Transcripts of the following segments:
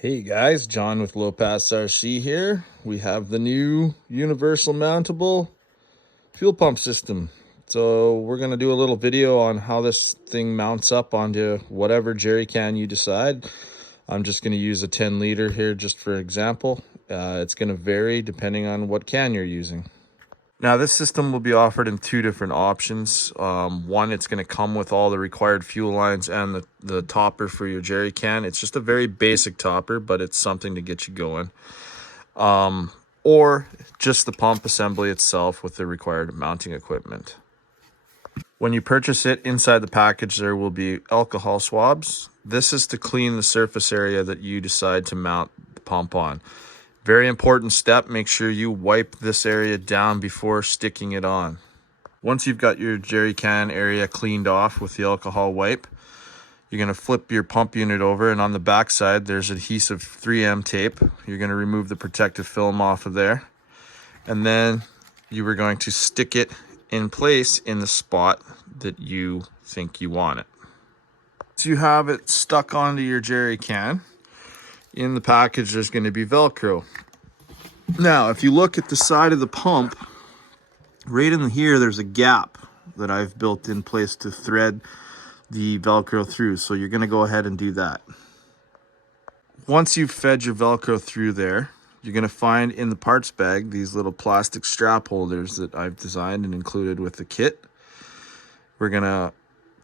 Hey guys, John with Low Pass RC here. We have the new universal mountable fuel pump system. So we're going to do a little video on how this thing mounts up onto whatever jerry can you decide. I'm just going to use a 10 liter here just for example. It's going to vary depending on what can you're using. Now this system will be offered in two different options. One, it's going to come with all the required fuel lines and the topper for your jerry can. It's just a very basic topper, but it's something to get you going. Or just the pump assembly itself with the required mounting equipment. When you purchase it, inside the package there will be alcohol swabs. This is to clean the surface area that you decide to mount the pump on. Very important step, make sure you wipe this area down before sticking it on. Once you've got your jerry can area cleaned off with the alcohol wipe, you're going to flip your pump unit over, and on the back side there's adhesive 3M tape. You're going to remove the protective film off of there, and then you are going to stick it in place in the spot that you think you want it. Once you have it stuck onto your jerry can, in the package there's going to be Velcro. Now if you look at the side of the pump, right in here there's a gap that I've built in place to thread the Velcro through, so you're going to go ahead and do that. Once you've fed your Velcro through there, you're going to find in the parts bag these little plastic strap holders that I've designed and included with the kit. We're going to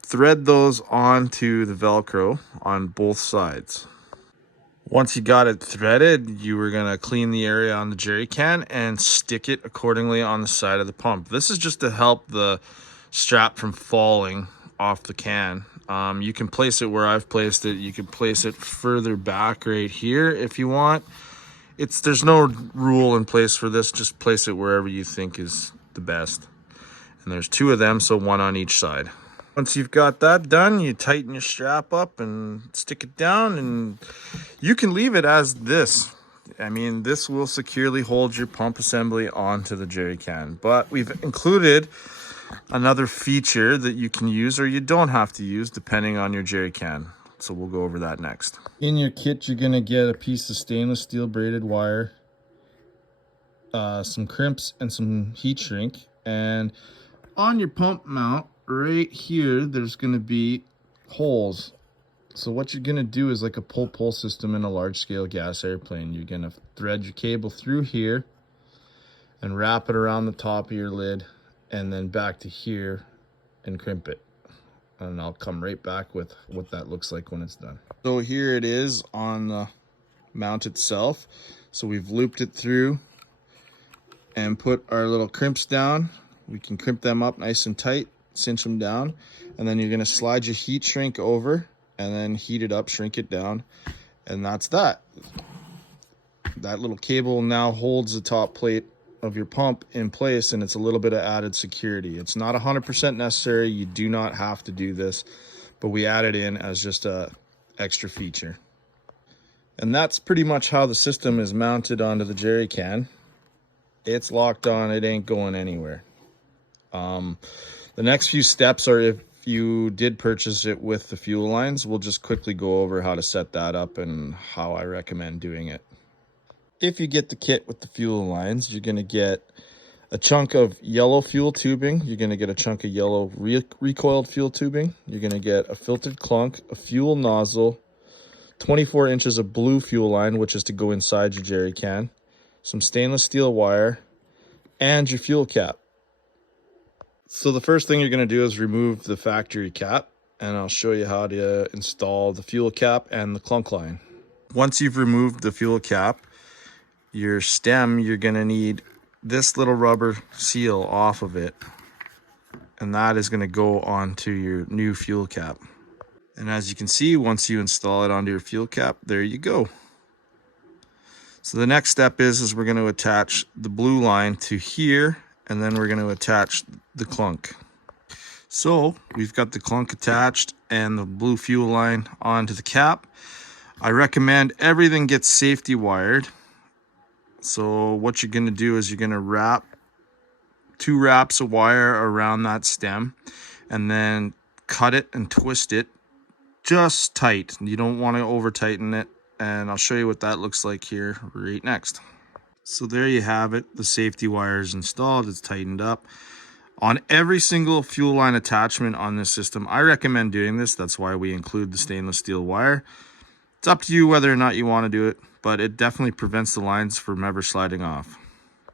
thread those onto the Velcro on both sides. Once you got it threaded, you were going to clean the area on the jerry can and stick it accordingly on the side of the pump. This is just to help the strap from falling off the can. You can place it where I've placed it. You can place it further back right here if you want. There's no rule in place for this. Just place it wherever you think is the best. And there's two of them, so one on each side. Once you've got that done, you tighten your strap up and stick it down, and you can leave it as this. I mean, this will securely hold your pump assembly onto the jerry can. But we've included another feature that you can use or you don't have to use depending on your jerry can. So we'll go over that next. In your kit, you're going to get a piece of stainless steel braided wire, some crimps, and some heat shrink. And on your pump mount, right here, there's going to be holes. So what you're going to do is like a pull-pull system in a large-scale gas airplane. You're going to thread your cable through here and wrap it around the top of your lid, and then back to here and crimp it. And I'll come right back with what that looks like when it's done. So here it is on the mount itself. So we've looped it through and put our little crimps down. We can crimp them up nice and tight, cinch them down, and then you're going to slide your heat shrink over and then heat it up, shrink it down, and that's that. That little cable now holds the top plate of your pump in place, and it's a little bit of added security. It's not 100% necessary. You do not have to do this, but we add it in as just a extra feature. And that's pretty much how the system is mounted onto the jerry can. It's locked on, it ain't going anywhere. The next few steps are, if you did purchase it with the fuel lines, we'll just quickly go over how to set that up and how I recommend doing it. If you get the kit with the fuel lines, you're going to get a chunk of yellow fuel tubing. You're going to get a chunk of yellow recoiled fuel tubing. You're going to get a filtered clunk, a fuel nozzle, 24 inches of blue fuel line, which is to go inside your jerry can, some stainless steel wire, and your fuel cap. So the first thing you're going to do is remove the factory cap, and I'll show you how to install the fuel cap and the clunk line. Once you've removed the fuel cap, your stem, you're going to need this little rubber seal off of it, and that is going to go onto your new fuel cap. And as you can see, once you install it onto your fuel cap, there you go. So the next step is we're going to attach the blue line to here, and then we're going to attach the clunk. So we've got the clunk attached and the blue fuel line onto the cap. I recommend everything gets safety wired. So what you're going to do is you're going to wrap 2 wraps of wire around that stem, and then cut it and twist it just tight. You don't want to over tighten it. and I'll show you what that looks like here right next. So there you have it. The safety wire is installed. It's tightened up. On every single fuel line attachment on this system, I recommend doing this. That's why we include the stainless steel wire. It's up to you whether or not you want to do it, but it definitely prevents the lines from ever sliding off.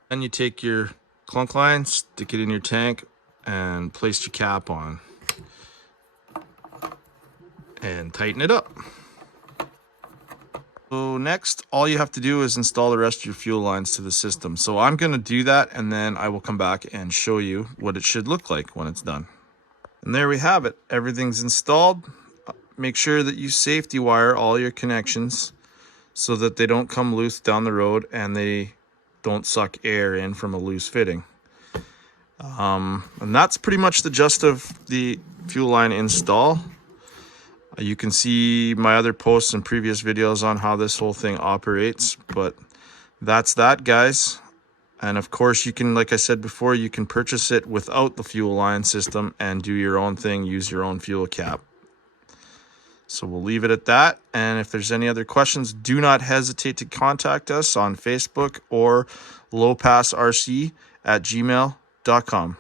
Then you take your clunk line, stick it in your tank, and place your cap on. And tighten it up. So next, all you have to do is install the rest of your fuel lines to the system. So I'm going to do that, and then I will come back and show you what it should look like when it's done. And there we have it. Everything's installed. Make sure that you safety wire all your connections so that they don't come loose down the road and they don't suck air in from a loose fitting. And that's pretty much the gist of the fuel line install. You can see my other posts and previous videos on how this whole thing operates, but that's that, guys. And of course, you can, like I said before, you can purchase it without the fuel line system and do your own thing, use your own fuel cap. So we'll leave it at that. And if there's any other questions, do not hesitate to contact us on Facebook or lowpassrc@gmail.com.